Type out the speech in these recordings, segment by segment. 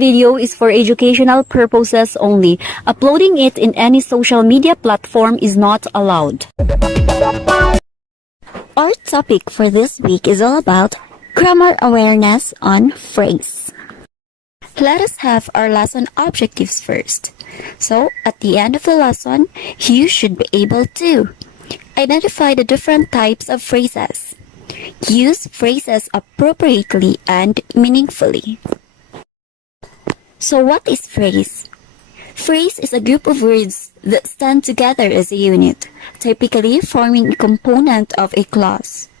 video is for educational purposes only. Uploading it in any social media platform is not allowed. Our topic for this week is all about grammar awareness on phrase. Let us have our lesson objectives first. So, at the end of the lesson, you should be able to identify the different types of phrases. Use phrases appropriately and meaningfully. So what is phrase? Phrase is a group of words that stand together as a unit, typically forming a component of a clause.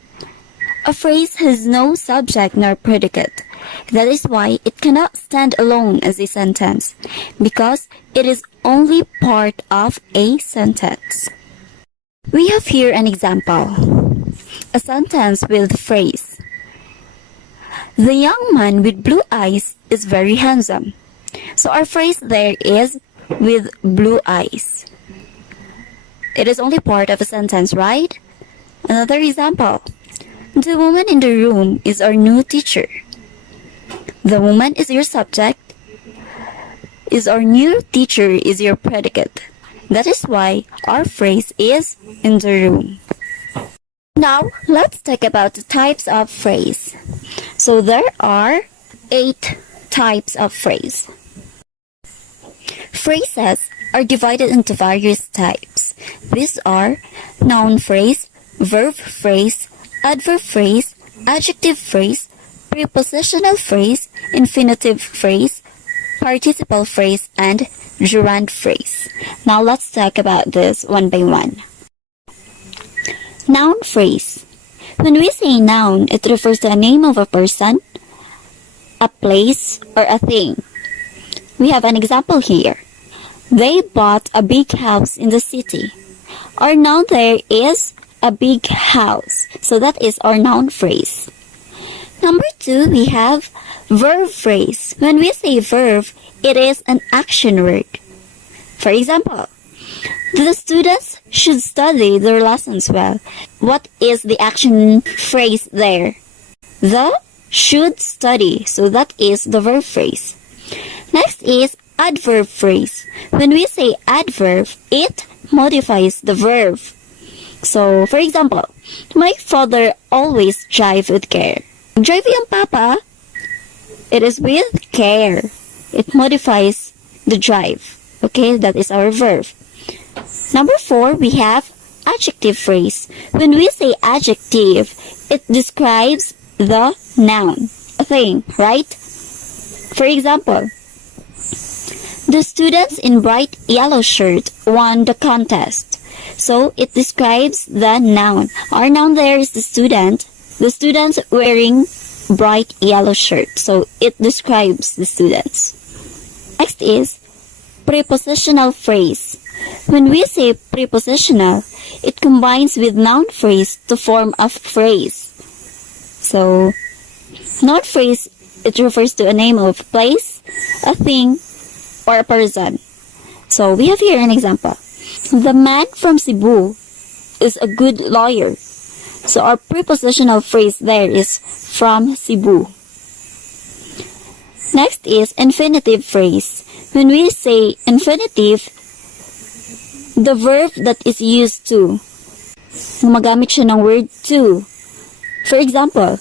A phrase has no subject nor predicate. That is why it cannot stand alone as a sentence, because it is only part of a sentence. We have here an example. A sentence with phrase. The young man with blue eyes is very handsome. So our phrase there is with blue eyes. It is only part of a sentence, right? Another example. The woman in the room is our new teacher. The woman is your subject. Is our new teacher is your predicate. That is why our phrase is in the room. Now, let's talk about the types of phrase. So there are 8 types of phrase. Phrases are divided into various types. These are noun phrase, verb phrase, adverb phrase, adjective phrase, prepositional phrase, infinitive phrase, participle phrase, and gerund phrase. Now let's talk about this one by one. Noun phrase. When we say noun, it refers to a name of a person, a place, or a thing. We have an example here. They bought a big house in the city. Our noun there is a big house. So that is our noun phrase. Number 2, we have verb phrase. When we say verb, it is an action word. For example, the students should study their lessons well. What is the action phrase there? The should study. So that is the verb phrase. Next is adverb phrase. When we say adverb, it modifies the verb. So, for example, my father always drives with care. Drive yung papa, it is with care. It modifies the drive. Okay, that is our verb. Number 4, we have adjective phrase. When we say adjective, it describes the noun, a thing, right? For example, the students in bright yellow shirt won the contest. So it describes the noun. Our noun there is the student. The students wearing bright yellow shirt. So it describes the students. Next is prepositional phrase. When we say prepositional, it combines with noun phrase to form a phrase. So, noun phrase, it refers to a name of a place, a thing, or a person. So, we have here an example. The man from Cebu is a good lawyer. So, our prepositional phrase there is from Cebu. Next is infinitive phrase. When we say infinitive, the verb that is used to, gumagamit siya ng word to. For example,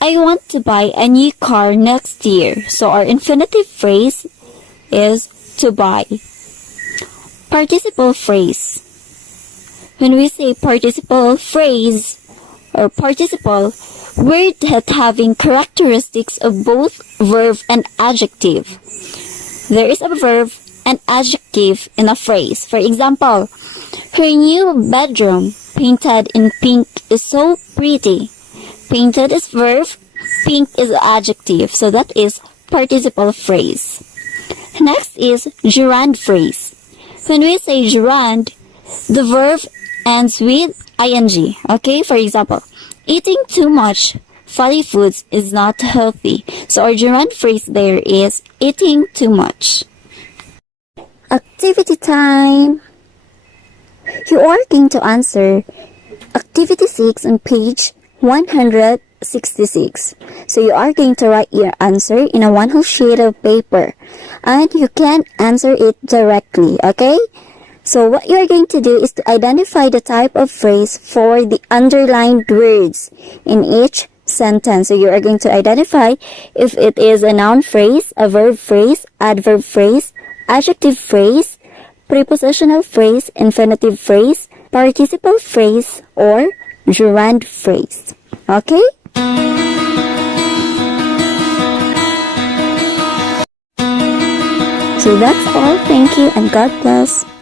I want to buy a new car next year. So our infinitive phrase is to buy. Participle phrase. When we say participle phrase or participle, word that having characteristics of both verb and adjective. There is a verb and adjective in a phrase. For example, her new bedroom painted in pink is so pretty. Painted is verb, pink is adjective. So that is participle phrase. Next is gerund phrase. When we say gerund, the verb ends with ing. Okay, for example, eating too much fatty foods is not healthy. So our gerund phrase there is eating too much. Activity time! You are going to answer Activity 6 on page 100 66. So you are going to write your answer in a one whole sheet of paper. And you can answer it directly, okay? So what you are going to do is to identify the type of phrase for the underlined words in each sentence. So you are going to identify if it is a noun phrase, a verb phrase, adverb phrase, adjective phrase, prepositional phrase, infinitive phrase, participle phrase, or gerund phrase. Okay? So that's all. Thank you and God bless.